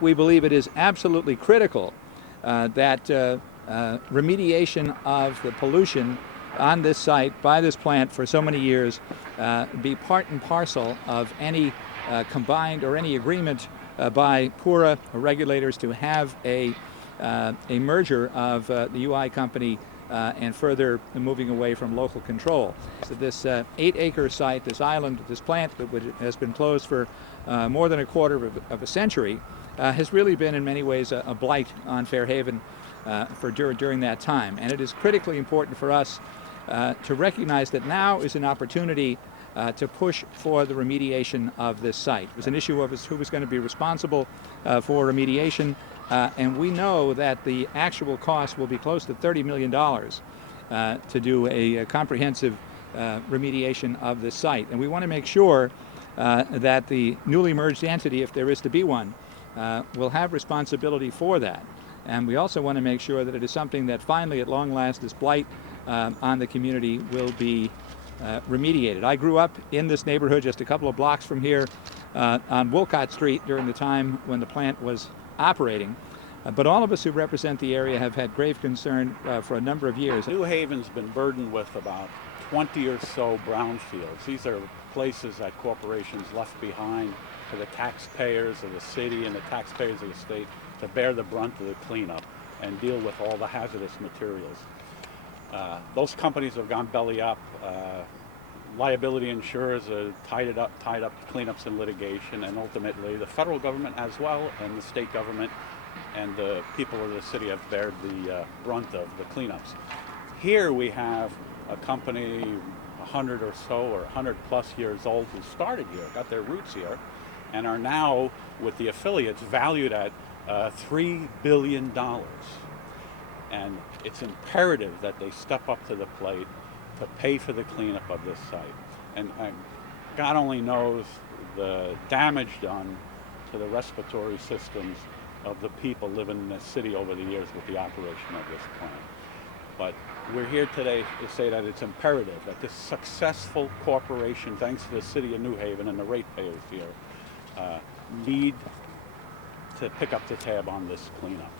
We believe it is absolutely critical that remediation of the pollution on this site by this plant for so many years be part and parcel of any combined or any agreement by PURA regulators to have a merger of the UI company and further moving away from local control. So this 8-acre site, this island, this plant that has been closed for more than a quarter of a century has really been in many ways a blight on Fairhaven during that time. And it is critically important for us to recognize that now is an opportunity to push for the remediation of this site. It was an issue of who was going to be responsible for remediation, and we know that the actual cost will be close to $30 million to do a comprehensive remediation of this site. And we want to make sure that the newly merged entity, if there is to be one, will have responsibility for that. And we also want to make sure that it is something that finally, at long last, this blight on the community will be remediated. I grew up in this neighborhood just a couple of blocks from here on Wolcott Street during the time when the plant was operating. But all of us who represent the area have had grave concern for a number of years. New Haven's been burdened with about 20 or so brownfields. These are places that corporations left behind for the taxpayers of the city and the taxpayers of the state to bear the brunt of the cleanup and deal with all the hazardous materials. Those companies have gone belly up. Liability insurers are tied up cleanups and litigation, and ultimately the federal government as well, and the state government and the people of the city have bared the brunt of the cleanups. Here we have a company 100 or so or 100 plus years old who started here, got their roots here, and are now with the affiliates valued at $3 billion. And it's imperative that they step up to the plate to pay for the cleanup of this site. And God only knows the damage done to the respiratory systems of the people living in this city over the years with the operation of this plant. But we're here today to say that it's imperative that this successful corporation, thanks to the city of New Haven and the ratepayers here, need to pick up the tab on this cleanup.